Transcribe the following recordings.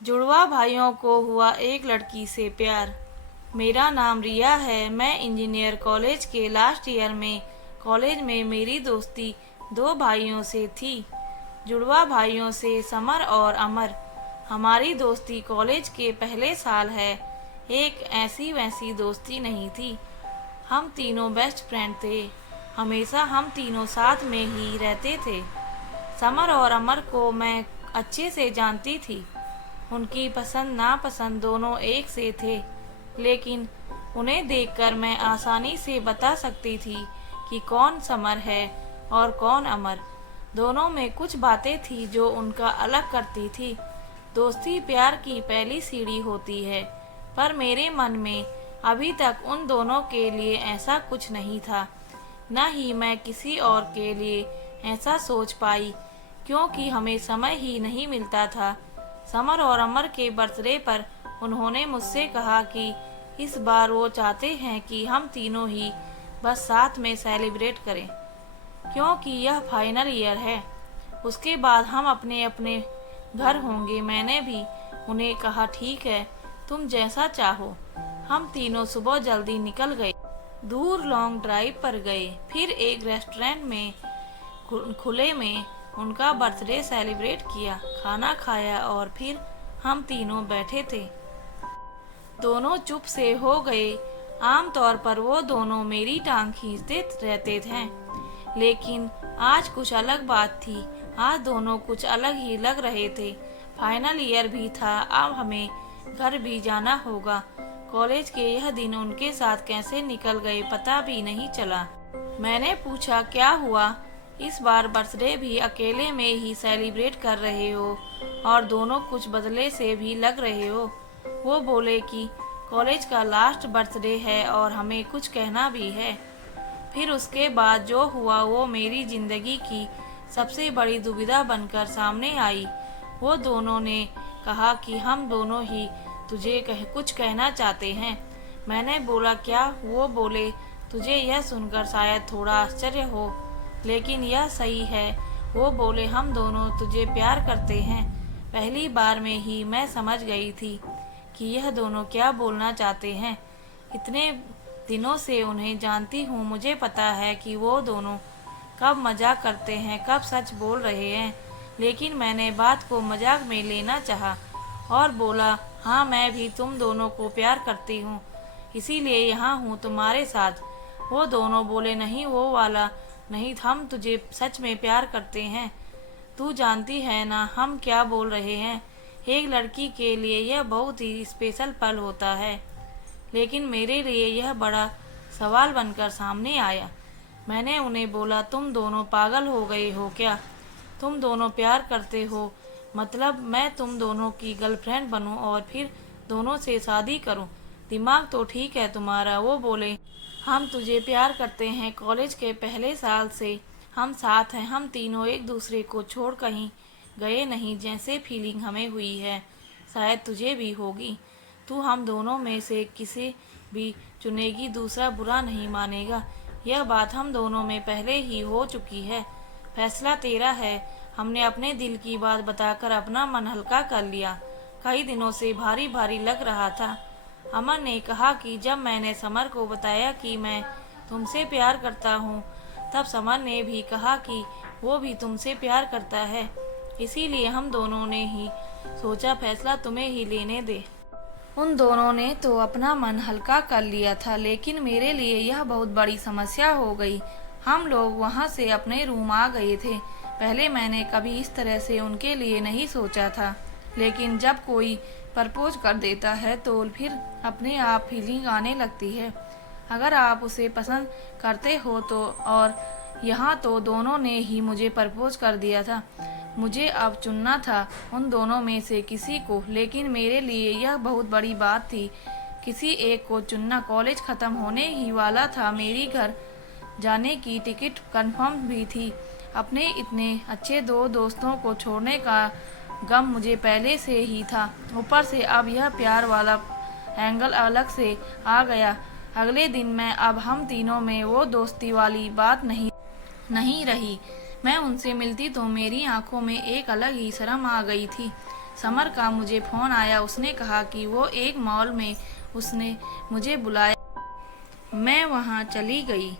जुड़वा भाइयों को हुआ एक लड़की से प्यार। मेरा नाम रिया है। मैं इंजीनियर कॉलेज के लास्ट ईयर में कॉलेज में मेरी दोस्ती दो भाइयों से थी। जुड़वा भाइयों से समर और अमर। हमारी दोस्ती कॉलेज के पहले साल है। एक ऐसी वैसी दोस्ती नहीं थी। हम तीनों बेस्ट फ्रेंड थे। हमेशा हम तीनों साथ में ही रहते थे। समर और अमर को मैं अच्छे से जानती थी। उनकी पसंद नापसंद दोनों एक से थे, लेकिन उन्हें देखकर मैं आसानी से बता सकती थी कि कौन समर है और कौन अमर। दोनों में कुछ बातें थी जो उनका अलग करती थी। दोस्ती प्यार की पहली सीढ़ी होती है, पर मेरे मन में अभी तक उन दोनों के लिए ऐसा कुछ नहीं था। न ही मैं किसी और के लिए ऐसा सोच पाई, क्योंकि हमें समय ही नहीं मिलता था। समर और अमर के बर्थडे पर उन्होंने मुझसे कहा कि इस बार वो चाहते हैं कि हम तीनों ही बस साथ में सेलिब्रेट करें, क्योंकि यह फाइनल ईयर है। उसके बाद हम अपने अपने घर होंगे। मैंने भी उन्हें कहा ठीक है, तुम जैसा चाहो। हम तीनों सुबह जल्दी निकल गए, दूर लॉन्ग ड्राइव पर गए, फिर एक रेस्टोरेंट में खुले में उनका बर्थडे सेलिब्रेट किया, खाना खाया और फिर हम तीनों बैठे थे। दोनों चुप से हो गए। आमतौर पर वो दोनों मेरी टांग खींचते रहते थे, लेकिन आज कुछ अलग बात थी। आज दोनों कुछ अलग ही लग रहे थे। फाइनल ईयर भी था, अब हमें घर भी जाना होगा। कॉलेज के यह दिन उनके साथ कैसे निकल गए पता भी नहीं चला। मैंने पूछा क्या हुआ, इस बार बर्थडे भी अकेले में ही सेलिब्रेट कर रहे हो और दोनों कुछ बदले से भी लग रहे हो। वो बोले कि कॉलेज का लास्ट बर्थडे है और हमें कुछ कहना भी है। फिर उसके बाद जो हुआ वो मेरी जिंदगी की सबसे बड़ी दुविधा बनकर सामने आई। वो दोनों ने कहा कि हम दोनों ही तुझे कुछ कहना चाहते हैं। मैंने बोला क्या? वो बोले तुझे यह सुनकर शायद थोड़ा आश्चर्य हो, लेकिन यह सही है। वो बोले हम दोनों तुझे प्यार करते हैं। पहली बार में ही मैं समझ गई थी कि यह दोनों क्या बोलना चाहते हैं। इतने दिनों से उन्हें जानती हूँ, मुझे पता है कि वो दोनों कब मजाक करते हैं, कब सच बोल रहे हैं। लेकिन मैंने बात को मजाक में लेना चाहा और बोला हाँ, मैं भी तुम दोनों को प्यार करती हूँ, इसीलिए यहाँ हूँ तुम्हारे साथ। वो दोनों बोले नहीं, वो वाला नहीं, हम तुझे सच में प्यार करते हैं। तू जानती है ना हम क्या बोल रहे हैं। एक लड़की के लिए यह बहुत ही स्पेशल पल होता है, लेकिन मेरे लिए यह बड़ा सवाल बनकर सामने आया। मैंने उन्हें बोला तुम दोनों पागल हो गए हो क्या? तुम दोनों प्यार करते हो, मतलब मैं तुम दोनों की गर्लफ्रेंड बनूं और फिर दोनों से शादी करूं? दिमाग तो ठीक है तुम्हारा। वो बोले हम तुझे प्यार करते हैं, कॉलेज के पहले साल से हम साथ हैं। हम तीनों एक दूसरे को छोड़ कहीं गए नहीं। जैसे फीलिंग हमें हुई है शायद तुझे भी होगी। तू हम दोनों में से किसी भी चुनेगी, दूसरा बुरा नहीं मानेगा। यह बात हम दोनों में पहले ही हो चुकी है। फैसला तेरा है। हमने अपने दिल की बात बताकर अपना मन हल्का कर लिया। कई दिनों से भारी भारी लग रहा था। अमन ने कहा कि जब मैंने समर को बताया कि मैं तुमसे प्यार करता हूँ, तब समर ने भी कहा कि वो भी तुमसे प्यार करता है। इसीलिए हम दोनों ने ही सोचा फैसला तुम्हें ही लेने दे। उन दोनों ने तो अपना मन हल्का कर लिया था, लेकिन मेरे लिए यह बहुत बड़ी समस्या हो गई। हम लोग वहाँ से अपने रूम आ गए थे। पहले मैंने कभी इस तरह से उनके लिए नहीं सोचा था, लेकिन जब कोई प्रपोज कर देता है तो फिर अपने आप फीलिंग आने लगती है। अगर आप उसे पसंद करते हो तो। और यहाँ तो दोनों ने ही मुझे प्रपोज कर दिया था। मुझे अब चुनना था उन दोनों में से किसी को, लेकिन मेरे लिए यह बहुत बड़ी बात थी किसी एक को चुनना। कॉलेज ख़त्म होने ही वाला था। मेरी घर जाने की टिकट कंफर्म भी थी। अपने इतने अच्छे दो दोस्तों को छोड़ने का गम मुझे पहले से ही था। ऊपर से अब यह प्यार वाला एंगल अलग से आ गया। अगले दिन में अब हम तीनों में वो दोस्ती वाली बात नहीं रही। मैं उनसे मिलती तो मेरी आंखों में एक अलग ही शर्म आ गई थी। समर का मुझे फ़ोन आया। उसने कहा कि वो एक मॉल में उसने मुझे बुलाया। मैं वहाँ चली गई।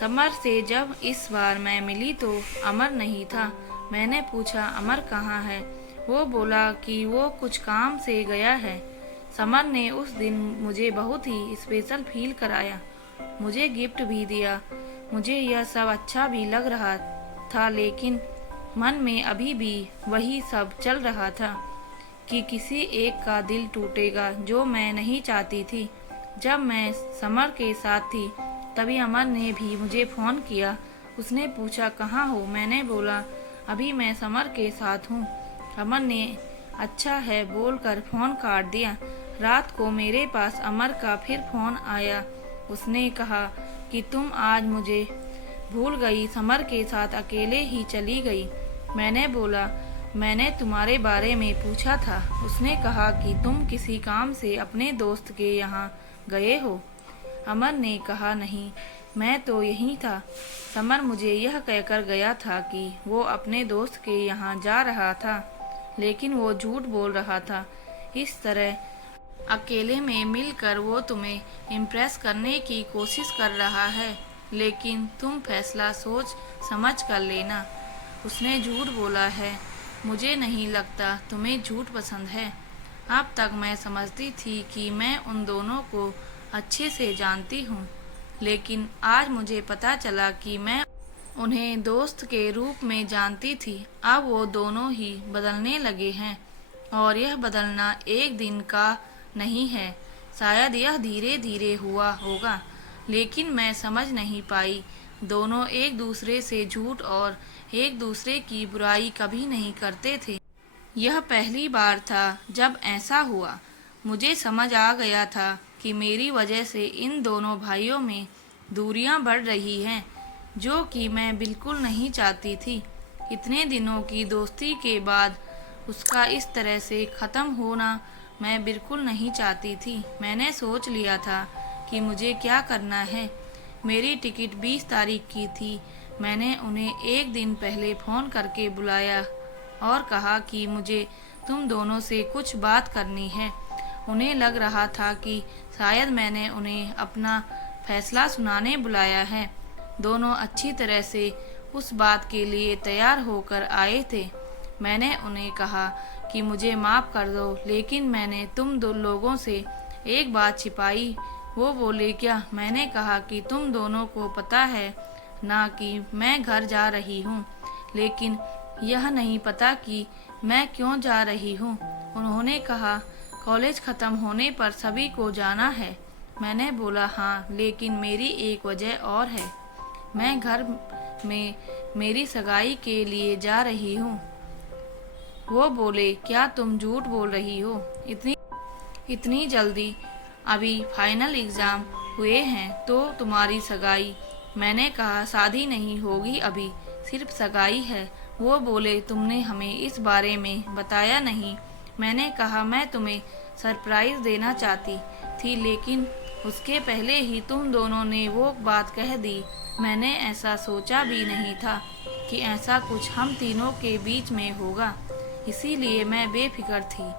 समर से जब इस बार मैं मिली तो अमर नहीं था। मैंने पूछा, अमर कहाँ है? वो बोला कि वो कुछ काम से गया है। समर ने उस दिन मुझे बहुत ही स्पेशल फील कराया, मुझे गिफ्ट भी दिया। मुझे यह सब अच्छा भी लग रहा था, लेकिन मन में अभी भी वही सब चल रहा था कि किसी एक का दिल टूटेगा, जो मैं नहीं चाहती थी। जब मैं समर के साथ थी तभी अमर ने भी मुझे फ़ोन किया। उसने पूछा, कहाँ हो? मैंने बोला, अभी मैं समर के साथ हूँ। अमर ने अच्छा है बोलकर फ़ोन काट दिया। रात को मेरे पास अमर का फिर फ़ोन आया। उसने कहा कि तुम आज मुझे भूल गई, समर के साथ अकेले ही चली गई। मैंने बोला, मैंने तुम्हारे बारे में पूछा था। उसने कहा कि तुम किसी काम से अपने दोस्त के यहाँ गए हो। अमर ने कहा, नहीं, मैं तो यहीं था। समर मुझे यह कहकर गया था कि वो अपने दोस्त के यहाँ जा रहा था, लेकिन वो झूठ बोल रहा था। इस तरह अकेले में मिलकर वो तुम्हें इम्प्रेस करने की कोशिश कर रहा है, लेकिन तुम फैसला सोच समझ कर लेना। उसने झूठ बोला है। मुझे नहीं लगता तुम्हें झूठ पसंद है। अब तक मैं समझती थी कि मैं उन दोनों को अच्छे से जानती हूँ, लेकिन आज मुझे पता चला कि मैं उन्हें दोस्त के रूप में जानती थी। अब वो दोनों ही बदलने लगे हैं, और यह बदलना एक दिन का नहीं है। शायद यह धीरे धीरे हुआ होगा, लेकिन मैं समझ नहीं पाई। दोनों एक दूसरे से झूठ और एक दूसरे की बुराई कभी नहीं करते थे। यह पहली बार था जब ऐसा हुआ। मुझे समझ आ गया था कि मेरी वजह से इन दोनों भाइयों में दूरियां बढ़ रही हैं, जो कि मैं बिल्कुल नहीं चाहती थी। इतने दिनों की दोस्ती के बाद उसका इस तरह से ख़त्म होना मैं बिल्कुल नहीं चाहती थी। मैंने सोच लिया था कि मुझे क्या करना है। मेरी टिकट 20 तारीख की थी। मैंने उन्हें एक दिन पहले फ़ोन करके बुलाया और कहा कि मुझे तुम दोनों से कुछ बात करनी है। उन्हें लग रहा था कि शायद मैंने उन्हें अपना फैसला सुनाने बुलाया है। दोनों अच्छी तरह से उस बात के लिए तैयार होकर आए थे। मैंने उन्हें कहा कि मुझे माफ़ कर दो, लेकिन मैंने तुम दो लोगों से एक बात छिपाई। वो बोले, क्या? मैंने कहा कि तुम दोनों को पता है ना कि मैं घर जा रही हूँ, लेकिन यह नहीं पता कि मैं क्यों जा रही हूँ। उन्होंने कहा, कॉलेज ख़त्म होने पर सभी को जाना है। मैंने बोला, हाँ, लेकिन मेरी एक वजह और है। मैं घर में मेरी सगाई के लिए जा रही हूँ। वो बोले, क्या तुम झूठ बोल रही हो? इतनी जल्दी? अभी फाइनल एग्ज़ाम हुए हैं तो तुम्हारी सगाई? मैंने कहा, शादी नहीं होगी, अभी सिर्फ सगाई है। वो बोले, तुमने हमें इस बारे में बताया नहीं। मैंने कहा, मैं तुम्हें सरप्राइज़ देना चाहती थी, लेकिन उसके पहले ही तुम दोनों ने वो बात कह दी। मैंने ऐसा सोचा भी नहीं था कि ऐसा कुछ हम तीनों के बीच में होगा, इसीलिए मैं बेफिक्र थी।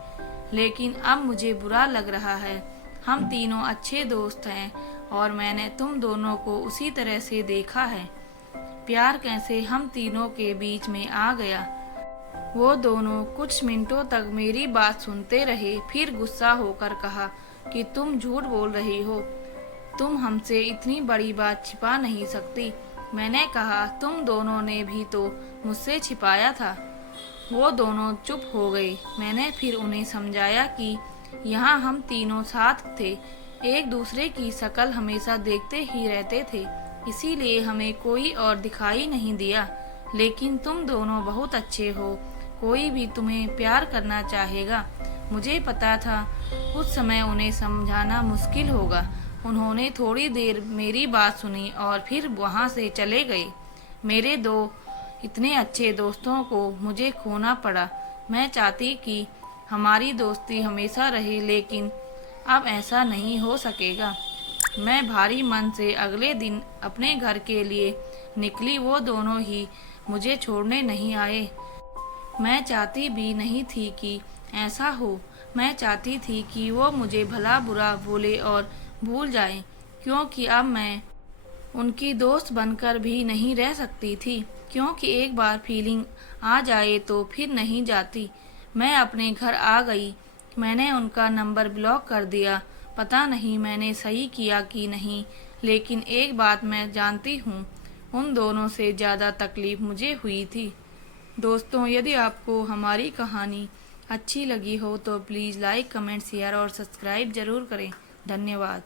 लेकिन अब मुझे बुरा लग रहा है। हम तीनों अच्छे दोस्त हैं और मैंने तुम दोनों को उसी तरह से देखा है। प्यार कैसे हम तीनों के बीच में आ गया। वो दोनों कुछ मिनटों तक मेरी बात सुनते रहे, फिर गुस्सा होकर कहा कि तुम झूठ बोल रही हो। तुम हमसे इतनी बड़ी बात छिपा नहीं सकती। मैंने कहा, तुम दोनों ने भी तो मुझसे छिपाया था। वो दोनों चुप हो गए। मैंने फिर उन्हें समझाया कि यहाँ हम तीनों साथ थे, एक दूसरे की शक्ल हमेशा देखते ही रहते थे, इसीलिए हमें कोई और दिखाई नहीं दिया। लेकिन तुम दोनों बहुत अच्छे हो, कोई भी तुम्हें प्यार करना चाहेगा। मुझे पता था उस समय उन्हें समझाना मुश्किल होगा। उन्होंने थोड़ी देर मेरी बात सुनी और फिर वहाँ से चले गए। मेरे दो इतने अच्छे दोस्तों को मुझे खोना पड़ा। मैं चाहती कि हमारी दोस्ती हमेशा रहे, लेकिन अब ऐसा नहीं हो सकेगा। मैं भारी मन से अगले दिन अपने घर के लिए निकली। वो दोनों ही मुझे छोड़ने नहीं आए। मैं चाहती भी नहीं थी कि ऐसा हो। मैं चाहती थी कि वो मुझे भला बुरा बोले और भूल जाए, क्योंकि अब मैं उनकी दोस्त बनकर भी नहीं रह सकती थी, क्योंकि एक बार फीलिंग आ जाए तो फिर नहीं जाती। मैं अपने घर आ गई। मैंने उनका नंबर ब्लॉक कर दिया। पता नहीं मैंने सही किया कि नहीं, लेकिन एक बात मैं जानती हूँ, उन दोनों से ज़्यादा तकलीफ मुझे हुई थी। दोस्तों, यदि आपको हमारी कहानी अच्छी लगी हो तो प्लीज़ लाइक, कमेंट, शेयर और सब्सक्राइब ज़रूर करें। धन्यवाद।